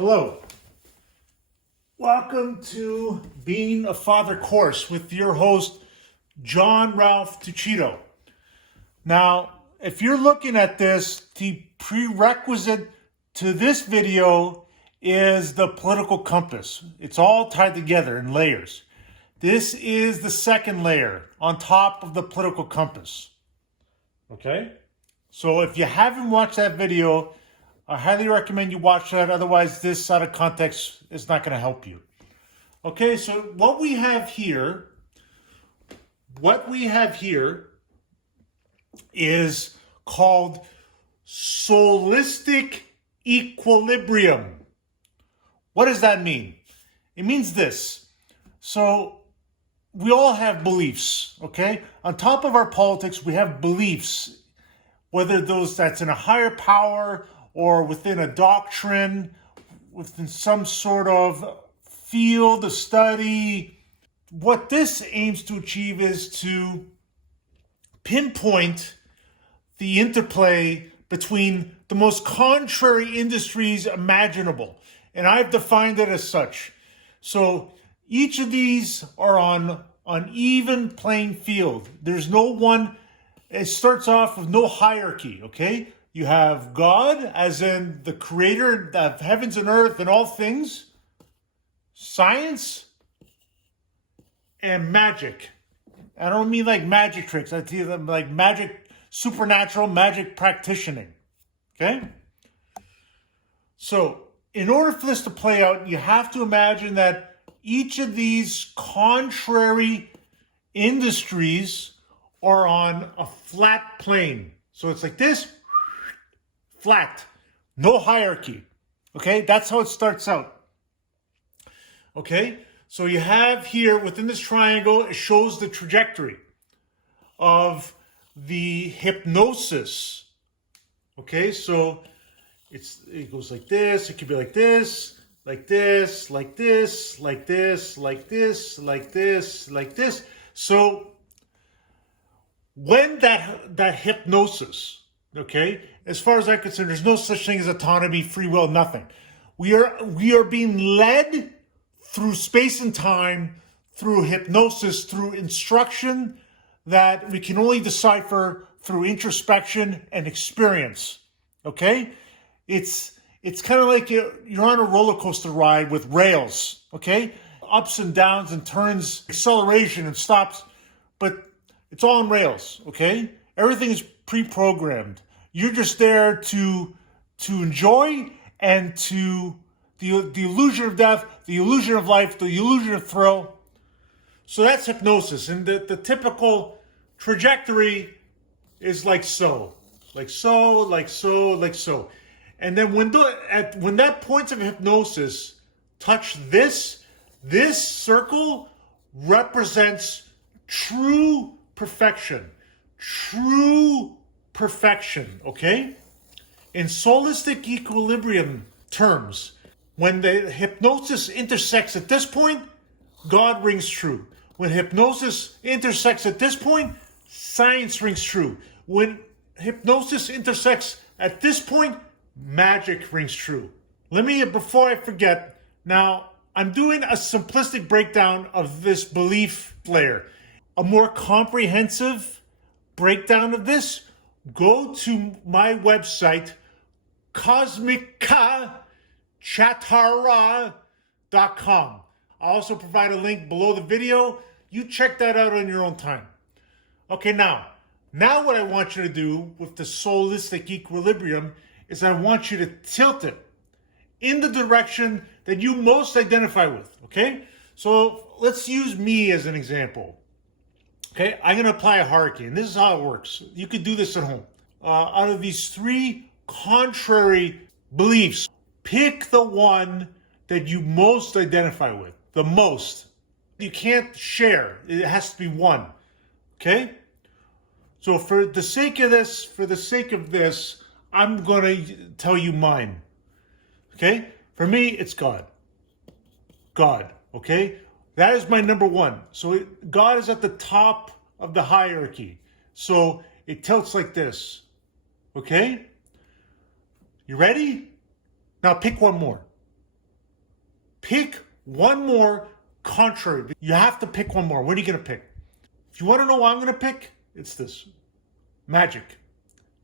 Hello. Welcome to Being a Father course with your host, John Ralph Tuccitto. Now, if you're looking at this, the prerequisite to this video is the political compass. It's all tied together in layers. This is the second layer on top of the political compass. Okay? So if you haven't watched that video, I highly recommend you watch that. Otherwise, this out of context is not going to help you. Okay, so what we have here is called Soulistic equilibrium. What does that mean? It means this. So we all have beliefs, okay? On top of our politics, we have beliefs, whether that's in a higher power or within a doctrine, within some sort of field of study. What this aims to achieve is to pinpoint the interplay between the most contrary industries imaginable. And I've defined it as such. So each of these are on an even playing field. There's no one, it starts off with no hierarchy, okay? You have God, as in the creator of heavens and earth and all things, science, and magic. I don't mean like magic tricks. I mean them like magic, supernatural magic practicing. Okay? So, in order for this to play out, you have to imagine that each of these contrary industries are on a flat plane. So it's like this, flat, no hierarchy. Okay, that's how it starts out. Okay, so you have here within this triangle, it shows the trajectory of the hypnosis. Okay, so it goes like this, it could be like this, like this, like this, like this, like this, like this, like this. So when that hypnosis, okay, as far as I'm concerned, there's no such thing as autonomy, free will, nothing. We are being led through space and time, through hypnosis, through instruction that we can only decipher through introspection and experience. Okay? It's kind of like you're on a roller coaster ride with rails, okay? Ups and downs and turns, acceleration and stops, but it's all on rails, okay? Everything is pre-programmed. You're just there to enjoy and to the illusion of death, the illusion of life, the illusion of thrill. So that's hypnosis. And the typical trajectory is like so. Like so, like so, like so. And then when that point of hypnosis touch this circle represents true perfection. True perfection, okay? In Soulistic equilibrium terms, when the hypnosis intersects at this point, God rings true. When hypnosis intersects at this point, science rings true. When hypnosis intersects at this point, magic rings true. Before I forget, now I'm doing a simplistic breakdown of this belief layer. A more comprehensive breakdown of this, go to my website, cosmicachatara.com. I'll also provide a link below the video. You check that out on your own time. Okay, now what I want you to do with the Soulistic equilibrium is I want you to tilt it in the direction that you most identify with, okay? So let's use me as an example. Okay, I'm going to apply a hierarchy, and this is how it works. You could do this at home. Out of these three contrary beliefs, pick the one that you most identify with, the most. You can't share. It has to be one, okay? So for the sake of this, I'm going to tell you mine, okay? For me, it's God. God, okay? That is my number one. So God is at the top of the hierarchy. So it tilts like this. Okay? You ready? Now pick one more. Pick one more contrary. You have to pick one more. What are you going to pick? If you want to know what I'm going to pick, it's this. Magic.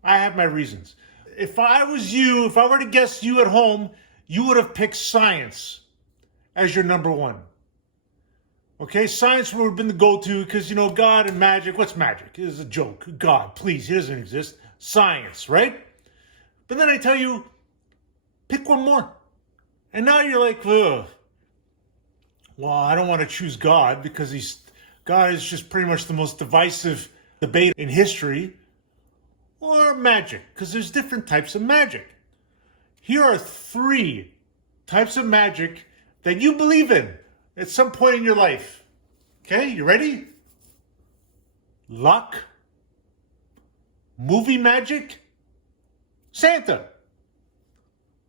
I have my reasons. If I was you, if I were to guess you at home, you would have picked science as your number one. Okay, science would have been the go-to because, God and magic. What's magic? It is a joke. God, please, he doesn't exist. Science, right? But then I tell you, pick one more. And now you're like, ugh. Well, I don't want to choose God because God is just pretty much the most divisive debate in history. Or magic, because there's different types of magic. Here are 3 types of magic that you believe in at some point in your life. Okay, you ready? Luck, movie magic, Santa.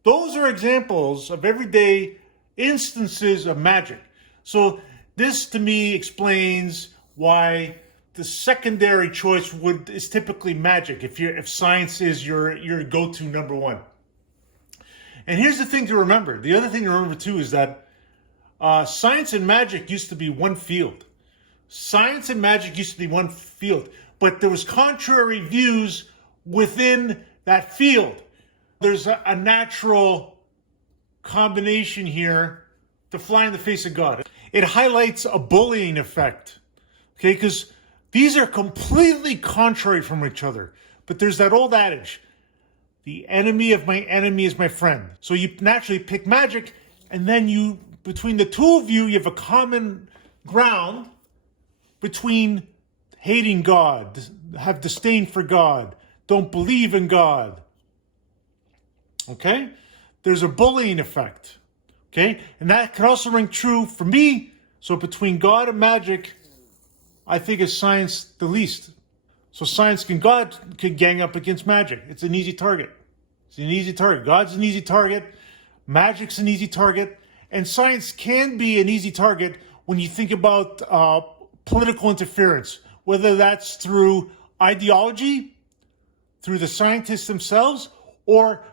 Those are examples of everyday instances of magic. So this to me explains why the secondary choice is typically magic if science is your go-to number one. And here's the thing to remember. The other thing to remember too is that science and magic used to be one field. Science and magic used to be one field, but there was contrary views within that field. There's a natural combination here to fly in the face of God. It highlights a bullying effect, okay? Because these are completely contrary from each other. But there's that old adage, the enemy of my enemy is my friend. So you naturally pick magic, and then between the two of you have a common ground between hating God, have disdain for God, don't believe in God. Okay? There's a bullying effect. Okay? And that can also ring true for me. So between God and magic, I think is science the least. So science God can gang up against magic. It's an easy target. It's an easy target. God's an easy target. Magic's an easy target. And science can be an easy target when you think about political interference, whether that's through ideology, through the scientists themselves, or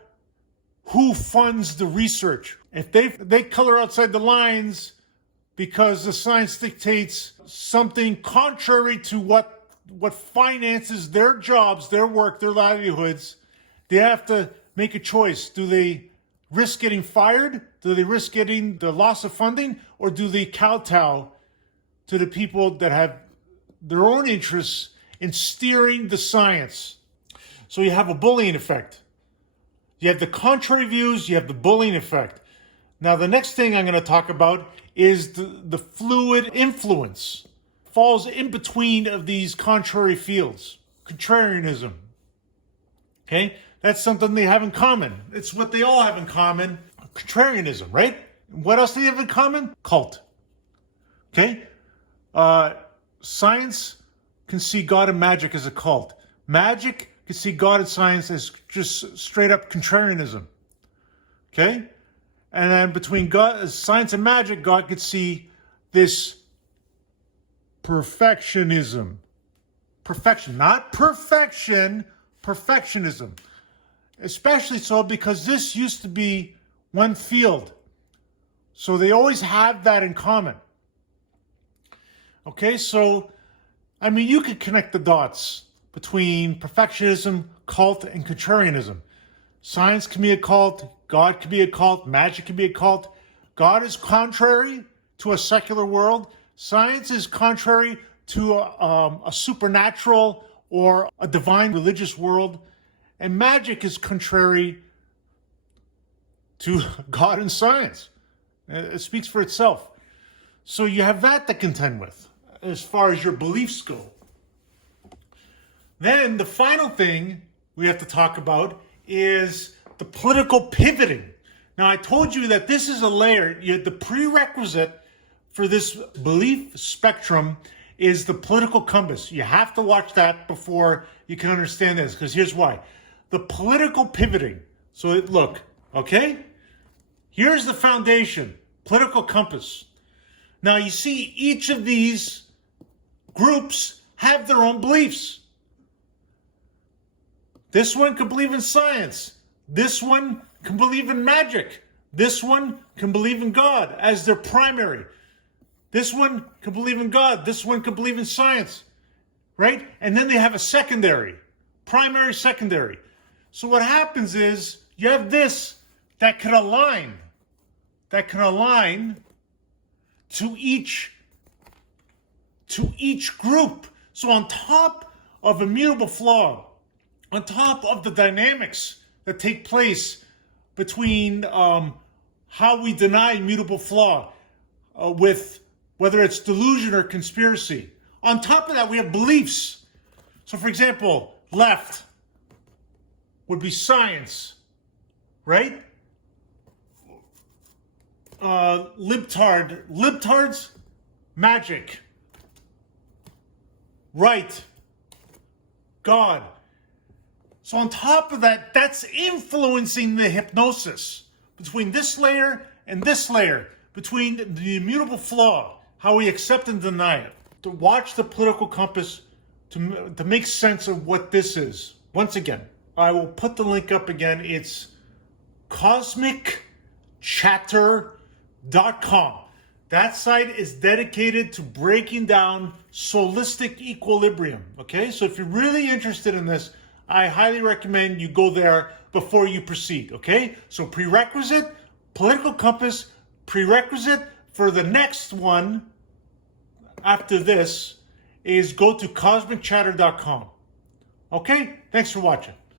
who funds the research. If they color outside the lines because the science dictates something contrary to what finances their jobs, their work, their livelihoods, they have to make a choice. Do they risk getting fired? Do they risk getting the loss of funding? Or do they kowtow to the people that have their own interests in steering the science? So you have a bullying effect. You have the contrary views, you have the bullying effect. Now, the next thing I'm going to talk about is the fluid influence. Falls in between of these contrary fields. Contrarianism. Okay? That's something they have in common. It's what they all have in common. Contrarianism, right? What else do they have in common? Cult. Okay? Science can see God and magic as a cult. Magic can see God and science as just straight up contrarianism. Okay? And then between God, science and magic, God could see this perfectionism. Perfection, not perfection, perfectionism. Especially so because this used to be one field. So they always have that in common. Okay, so, you could connect the dots between perfectionism, cult, and contrarianism. Science can be a cult, God can be a cult, magic can be a cult. God is contrary to a secular world. Science is contrary to a supernatural or a divine religious world. And magic is contrary to God and science. It speaks for itself. So you have that to contend with as far as your beliefs go. Then the final thing we have to talk about is the political pivoting. Now, I told you that this is a layer. The prerequisite for this belief spectrum is the political compass. You have to watch that before you can understand this, because here's why. The political pivoting. So look, okay? Here's the foundation, political compass. Now, you see each of these groups have their own beliefs. This one could believe in science. This one can believe in magic. This one can believe in God as their primary. This one can believe in God. This one can believe in science, right? And then they have a secondary, primary, secondary. So what happens is you have this that can align to each group. So on top of immutable flaw, on top of the dynamics that take place between how we deny immutable flaw with whether it's delusion or conspiracy. On top of that, we have beliefs. So for example, left would be science, right? Libtards, magic. Right, God. So on top of that, that's influencing the hypnosis between this layer and this layer, between the immutable flaw, how we accept and deny it. To watch the political compass to make sense of what this is. Once again, I will put the link up again. It's cosmicchatter.com. That site is dedicated to breaking down soulistic equilibrium. Okay, so if you're really interested in this, I highly recommend you go there before you proceed. Okay, so prerequisite, political compass, prerequisite for the next one after this is go to cosmicchatter.com. Okay, thanks for watching.